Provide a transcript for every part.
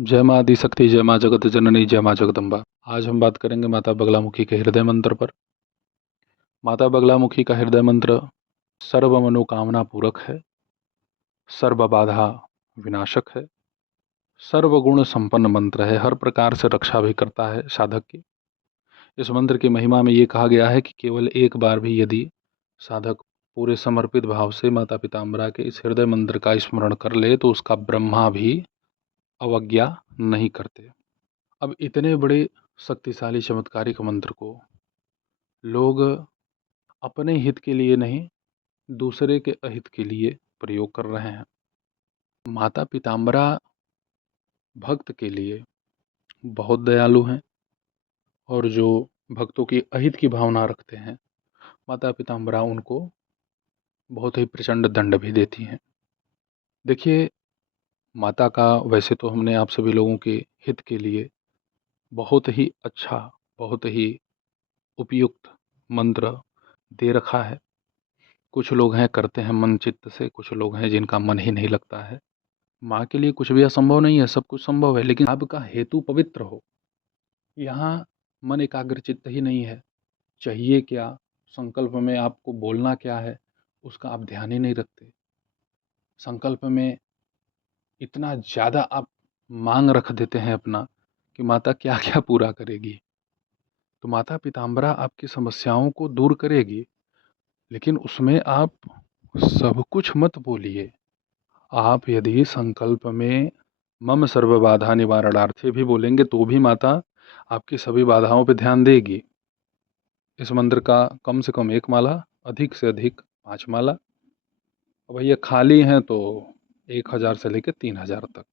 जय माँ आदिशक्ति, जय माँ जगत जननी, जय माँ जगदम्बा। आज हम बात करेंगे माता बगलामुखी के हृदय मंत्र पर। माता बगलामुखी का हृदय मंत्र सर्व मनोकामना पूरक है, सर्व बाधा विनाशक है, सर्व गुण संपन्न मंत्र है। हर प्रकार से रक्षा भी करता है साधक की। इस मंत्र की महिमा में ये कहा गया है कि केवल एक बार भी यदि साधक पूरे समर्पित भाव से माता पिताम्बरा के इस हृदय मंत्र का स्मरण कर ले तो उसका ब्रह्मा भी अवज्ञा नहीं करते। अब इतने बड़े शक्तिशाली चमत्कारिक मंत्र को लोग अपने हित के लिए नहीं, दूसरे के अहित के लिए प्रयोग कर रहे हैं। माता पीताम्बरा भक्त के लिए बहुत दयालु हैं और जो भक्तों की अहित की भावना रखते हैं, माता पीताम्बरा उनको बहुत ही प्रचंड दंड भी देती हैं। देखिए, माता का वैसे तो हमने आप सभी लोगों के हित के लिए बहुत ही अच्छा, बहुत ही उपयुक्त मंत्र दे रखा है। कुछ लोग हैं करते हैं मन चित्त से, कुछ लोग हैं जिनका मन ही नहीं लगता है। माँ के लिए कुछ भी असंभव नहीं है, सब कुछ संभव है, लेकिन आपका हेतु पवित्र हो। यहाँ मन एकाग्रचित्त ही नहीं है। चाहिए क्या, संकल्प में आपको बोलना क्या है, उसका आप ध्यान ही नहीं रखते। संकल्प में इतना ज़्यादा आप मांग रख देते हैं अपना कि माता क्या क्या पूरा करेगी। तो माता पीताम्बरा आपकी समस्याओं को दूर करेगी, लेकिन उसमें आप सब कुछ मत बोलिए। आप यदि संकल्प में मम सर्व बाधा निवारणार्थे भी बोलेंगे तो भी माता आपकी सभी बाधाओं पर ध्यान देगी। इस मंत्र का कम से कम 1 माला, अधिक से अधिक 5 माला। और भैया खाली हैं तो 1000 से लेकर 3000 तक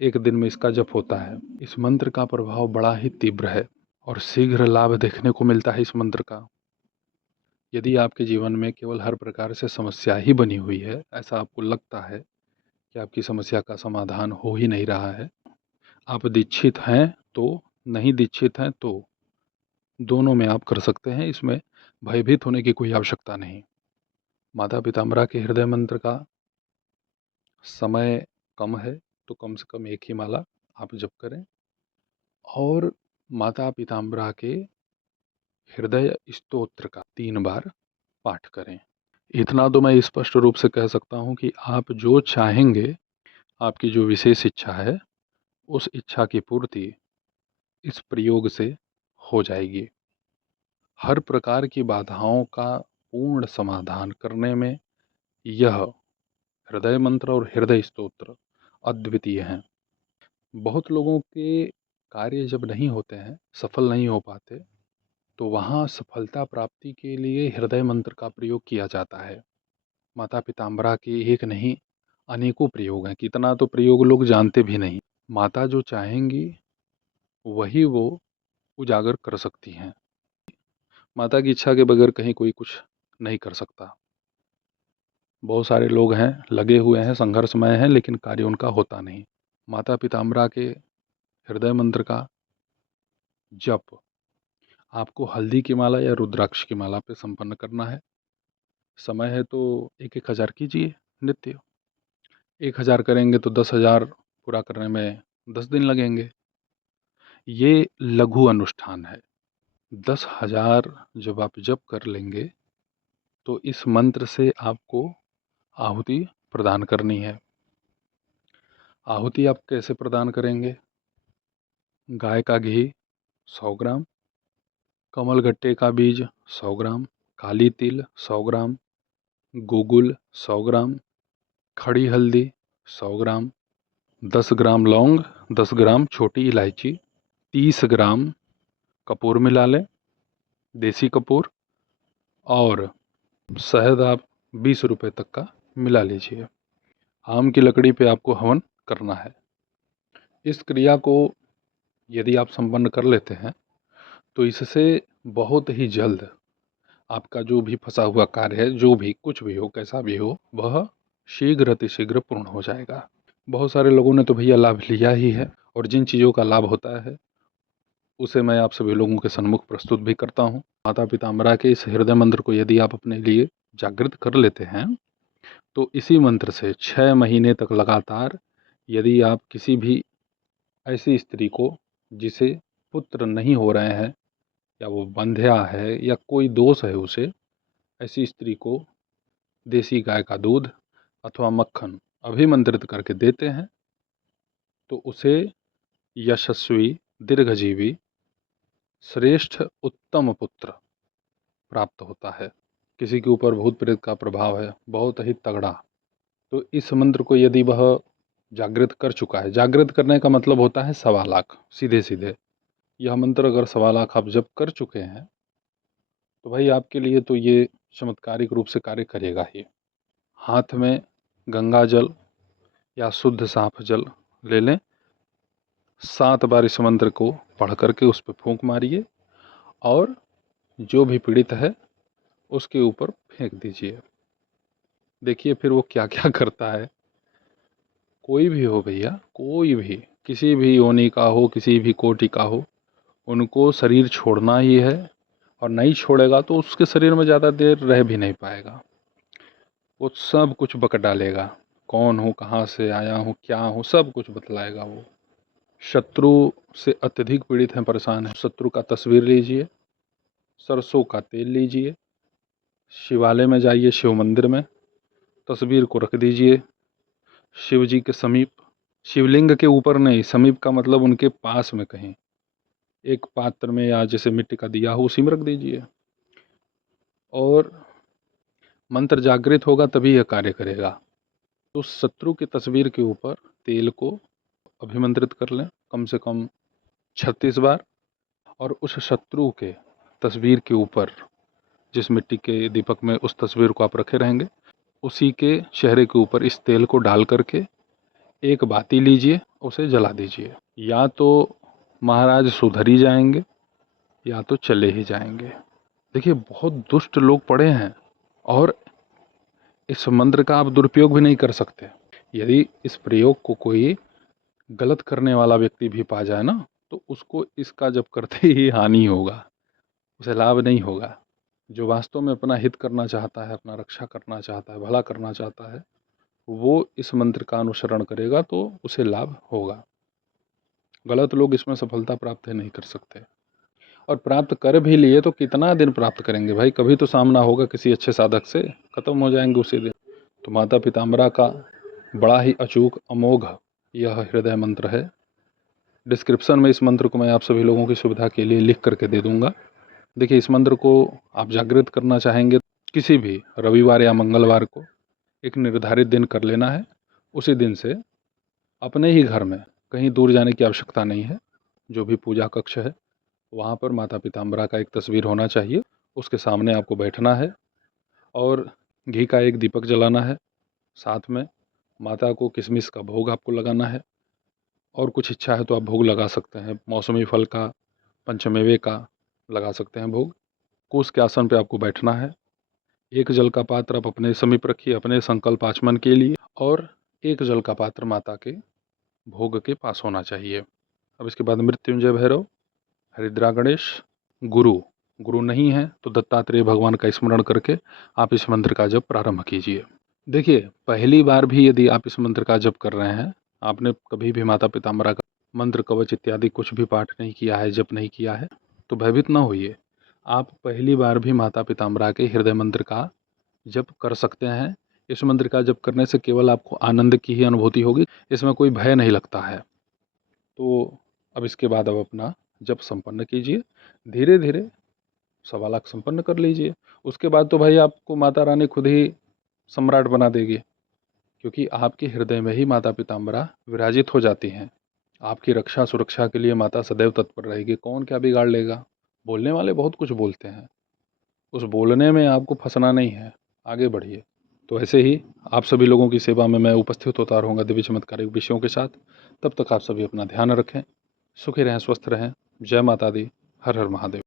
एक दिन में इसका जप होता है। इस मंत्र का प्रभाव बड़ा ही तीव्र है और शीघ्र लाभ देखने को मिलता है इस मंत्र का। यदि आपके जीवन में केवल हर प्रकार से समस्या ही बनी हुई है, ऐसा आपको लगता है कि आपकी समस्या का समाधान हो ही नहीं रहा है, आप दीक्षित हैं तो, नहीं दीक्षित हैं तो, दोनों में आप कर सकते हैं। इसमें भयभीत होने की कोई आवश्यकता नहीं। माता पीताम्बरा के हृदय मंत्र का समय कम है तो कम से कम 1 ही माला आप जप करें और माता पीताम्बरा के हृदय स्तोत्र का 3 बार पाठ करें। इतना तो मैं स्पष्ट रूप से कह सकता हूँ कि आप जो चाहेंगे, आपकी जो विशेष इच्छा है, उस इच्छा की पूर्ति इस प्रयोग से हो जाएगी। हर प्रकार की बाधाओं का पूर्ण समाधान करने में यह हृदय मंत्र और हृदय स्तोत्र अद्वितीय हैं। बहुत लोगों के कार्य जब नहीं होते हैं, सफल नहीं हो पाते, तो वहाँ सफलता प्राप्ति के लिए हृदय मंत्र का प्रयोग किया जाता है। माता पीताम्बरा के एक नहीं, अनेकों प्रयोग हैं। कितना तो प्रयोग लोग जानते भी नहीं। माता जो चाहेंगी वही वो उजागर कर सकती हैं। माता की इच्छा के बगैर कहीं कोई कुछ नहीं कर सकता। बहुत सारे लोग हैं, लगे हुए हैं, संघर्षमय हैं, लेकिन कार्य उनका होता नहीं। माता पीताम्बरा के हृदय मंत्र का जप आपको हल्दी की माला या रुद्राक्ष की माला पे संपन्न करना है। समय है तो 1-1 हज़ार कीजिए नित्य। 1000 करेंगे तो 10,000 पूरा करने में 10 दिन लगेंगे। ये लघु अनुष्ठान है। 10,000 जब आप जप कर लेंगे तो इस मंत्र से आपको आहुति प्रदान करनी है। आहुति आप कैसे प्रदान करेंगे? गाय का घी 100 ग्राम, कमलगट्टे का बीज 100 ग्राम, काली तिल 100 ग्राम, गुगुल 100 ग्राम, खड़ी हल्दी 100 ग्राम, 10 ग्राम लौंग, 10 ग्राम छोटी इलायची, 30 ग्राम कपूर मिला लें, देसी कपूर, और शहद आप 20 रुपये तक का मिला लीजिए। आम की लकड़ी पे आपको हवन करना है। इस क्रिया को यदि आप संपन्न कर लेते हैं तो इससे बहुत ही जल्द आपका जो भी फंसा हुआ कार्य है, जो भी कुछ भी हो, कैसा भी हो, वह शीघ्र अतिशीघ्र पूर्ण हो जाएगा। बहुत सारे लोगों ने तो भैया लाभ लिया ही है, और जिन चीज़ों का लाभ होता है उसे मैं आप सभी लोगों के सम्मुख प्रस्तुत भी करता हूँ। माता पिताम्बरा के इस हृदय मंत्र को यदि आप अपने लिए जागृत कर लेते हैं तो इसी मंत्र से 6 महीने तक लगातार यदि आप किसी भी ऐसी स्त्री को जिसे पुत्र नहीं हो रहे हैं, या वो बंध्या है या कोई दोष है उसे, ऐसी स्त्री को देसी गाय का दूध अथवा मक्खन अभिमंत्रित करके देते हैं तो उसे यशस्वी, दीर्घजीवी, श्रेष्ठ, उत्तम पुत्र प्राप्त होता है। किसी के ऊपर भूत प्रेत का प्रभाव है बहुत ही तगड़ा, तो इस मंत्र को यदि वह जागृत कर चुका है, जागृत करने का मतलब होता है 1.25 लाख, सीधे सीधे यह मंत्र अगर 1.25 लाख आप जप कर चुके हैं तो भाई आपके लिए तो ये चमत्कारिक रूप से कार्य करेगा ही। हाथ में गंगा जल या शुद्ध साफ जल ले लें, 7 बार इस मंत्र को पढ़ करके उस पर फूंक मारिए और जो भी पीड़ित है उसके ऊपर फेंक दीजिए। देखिए फिर वो क्या क्या करता है। कोई भी हो भैया, कोई भी, किसी भी योनि का हो, किसी भी कोटि का हो, उनको शरीर छोड़ना ही है, और नहीं छोड़ेगा तो उसके शरीर में ज़्यादा देर रह भी नहीं पाएगा। वो सब कुछ बक डालेगा, कौन हूँ, कहाँ से आया हूँ, क्या हूँ, सब कुछ बतलाएगा वो। शत्रु से अत्यधिक पीड़ित हैं, परेशान हैं, शत्रु का तस्वीर लीजिए, सरसों का तेल लीजिए, शिवालय में जाइए, शिव मंदिर में तस्वीर को रख दीजिए शिव जी के समीप, शिवलिंग के ऊपर नहीं, समीप का मतलब उनके पास में कहीं एक पात्र में या जैसे मिट्टी का दिया हो उसी में रख दीजिए, और मंत्र जागृत होगा तभी यह कार्य करेगा। तो शत्रु की तस्वीर के ऊपर तेल को अभिमंत्रित कर लें कम से कम 36 बार, और उस शत्रु के तस्वीर के ऊपर जिस मिट्टी के दीपक में उस तस्वीर को आप रखे रहेंगे, उसी के चेहरे के ऊपर इस तेल को डाल करके एक बाती लीजिए, उसे जला दीजिए। या तो महाराज सुधर ही जाएंगे या तो चले ही जाएंगे। देखिए बहुत दुष्ट लोग पड़े हैं और इस मंत्र का आप दुरुपयोग भी नहीं कर सकते। यदि इस प्रयोग को कोई गलत करने वाला व्यक्ति भी पा जाए ना, तो उसको इसका जब करते ही हानि होगा, उसे लाभ नहीं होगा। जो वास्तव में अपना हित करना चाहता है, अपना रक्षा करना चाहता है, भला करना चाहता है, वो इस मंत्र का अनुसरण करेगा तो उसे लाभ होगा। गलत लोग इसमें सफलता प्राप्त नहीं कर सकते, और प्राप्त कर भी लिए तो कितना दिन प्राप्त करेंगे भाई, कभी तो सामना होगा किसी अच्छे साधक से, खत्म हो जाएंगे उसी दिन। तो माता पीताम्बरा का बड़ा ही अचूक अमोघ यह हृदय मंत्र है। डिस्क्रिप्शन में इस मंत्र को मैं आप सभी लोगों की सुविधा के लिए लिख करके दे दूंगा। देखिए इस मंत्र को आप जागृत करना चाहेंगे किसी भी रविवार या मंगलवार को एक निर्धारित दिन कर लेना है। उसी दिन से अपने ही घर में, कहीं दूर जाने की आवश्यकता नहीं है, जो भी पूजा कक्ष है वहाँ पर माता पीताम्बरा का एक तस्वीर होना चाहिए, उसके सामने आपको बैठना है और घी का एक दीपक जलाना है, साथ में माता को किशमिश का भोग आपको लगाना है, और कुछ इच्छा है तो आप भोग लगा सकते हैं, मौसमी फल का, पंचमेवे का लगा सकते हैं भोग। कुश के आसन पे आपको बैठना है, एक जल का पात्र आप अपने समीप रखिए अपने संकल्प आचमन के लिए, और एक जल का पात्र माता के भोग के पास होना चाहिए। अब इसके बाद मृत्युंजय भैरव, हरिद्रा गणेश, गुरु, गुरु नहीं है तो दत्तात्रेय भगवान का स्मरण करके आप इस मंत्र का जप प्रारंभ कीजिए। देखिए पहली बार भी यदि आप इस मंत्र का जप कर रहे हैं, आपने कभी भी माता पिताम्बरा का मंत्र कवच इत्यादि कुछ भी पाठ नहीं किया है, जप नहीं किया है, तो भयभीत ना होइए। आप पहली बार भी माता पिताम्बरा के हृदय मंत्र का जप कर सकते हैं। इस मंत्र का जप करने से केवल आपको आनंद की ही अनुभूति होगी, इसमें कोई भय नहीं लगता है। तो अब इसके बाद अब अपना जप संपन्न कीजिए, धीरे धीरे 1.25 लाख संपन्न कर लीजिए। उसके बाद तो भाई आपको माता रानी खुद ही सम्राट बना देगी, क्योंकि आपके हृदय में ही माता पिताम्बरा विराजित हो जाती हैं। आपकी रक्षा सुरक्षा के लिए माता सदैव तत्पर रहेगी, कौन क्या बिगाड़ लेगा। बोलने वाले बहुत कुछ बोलते हैं, उस बोलने में आपको फंसना नहीं है, आगे बढ़िए। तो ऐसे ही आप सभी लोगों की सेवा में मैं उपस्थित होता रहूँगा दिव्य चमत्कारिक विषयों के साथ। तब तक आप सभी अपना ध्यान रखें, सुखी रहें, स्वस्थ रहें। जय माता दी, हर हर महादेव।